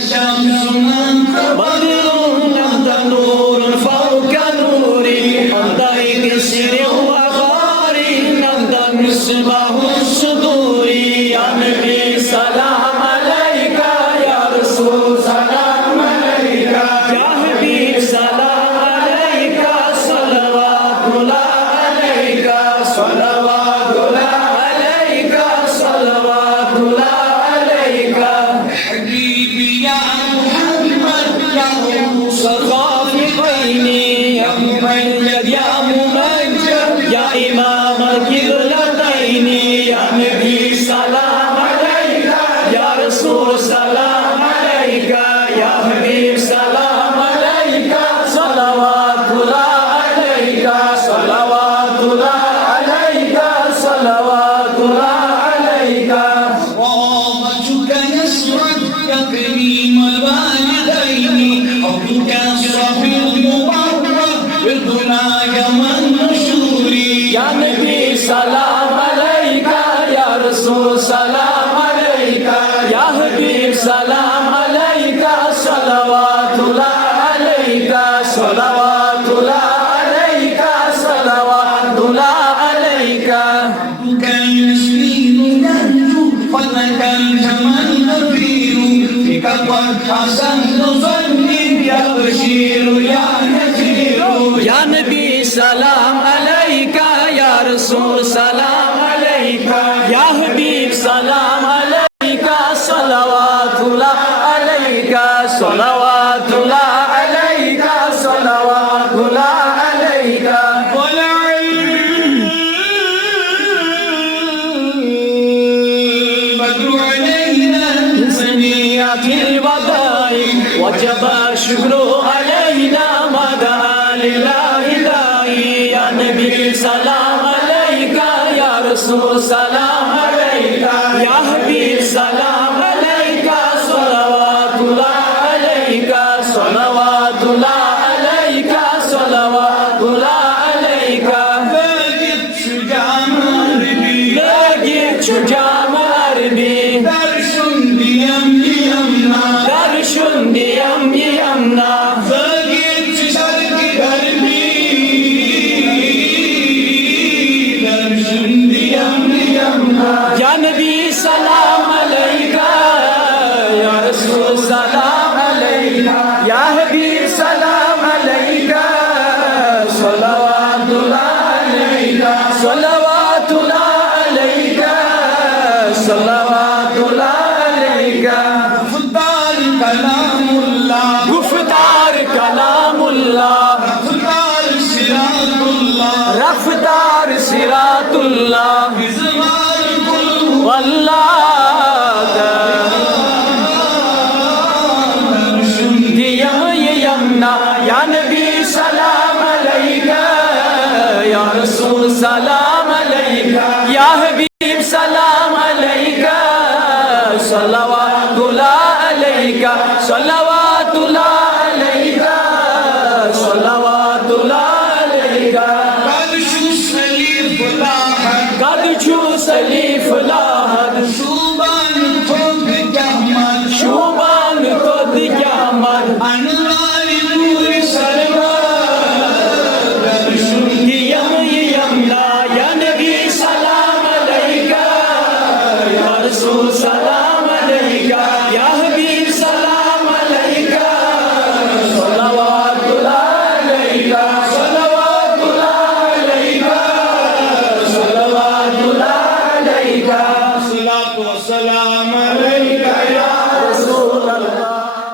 shamsun anta badrun anta nurun fawqa nuri anta iksiru anta misbah al-sudur ya nabi salam alayka ya rasul salam alayka ya habib salam alayka salawatullah alayka salawatullah alayka salawatullah alayka habibi ya muhammad ya al-khafiqayn ya muhammad ya mumajjad ya imam al-qiblatain ya nabi salam alayka ya rasul salam alayka ya habib salam alayka salawatullah alayka salawatullah alayka salawatullah alayka وعظتك نسرك يا كريم الوالدين حبك صفي المبرر بالغنى يا من مشهوري يا نبي سلام عليك يا رسول سلام عليك يا حبيب سلام عليك صلوات الله عليك صلوات الله عليك صلوات الله عليك ربك يسمين ينجو فلك الجمال نبير فيك قد حسنت ظني يا بشير يا نذير يا نبي سلام عليك يا رسول سلام عليك يا حبيب سلام عليك صلوات الله عليك صلوات الله عليك صلوات الله عليك البدر علينا من سنيات الوداع وجب الشكر علينا ما دعا لله داعي يا نبي سلام عليك يا رسول سلام عليك يا حبيب سلام عليك صلوات الله عليك صلوات الله عليك صلوات الله عليك لقيت شجاع مغربي لقيت شجاع مغربي درش them Yamuna درش them Yamuna لقيت شرق غربي درش them Yamuna يا نبي سلام عليك يا رسول سلام عليك يا حبيب سلام عليك صلوات الله عليك صلوات الله عليك صلوات الله عليك غفتار كلام الله غفتار كلام الله غفتار صراط الله رفتار صراط الله بزمان كل والله يا نبي سلام عليك يا رسول سلام عليك يا حبيب سلام عليك صلوات الله عليك صلوات الله عليك صلوات الله عليك قد شو سليف لاحد قد شو سليف لاحد شوبان خود جهمل شوبان خود جهمل انوار نور سلوات يم يمنا يا نبي سلام عليك يا رسول سلام عليك يا حبيب سلام عليك صلوات الله عليك صلوات الله عليك صلوات الله عليك الصلاة والسلام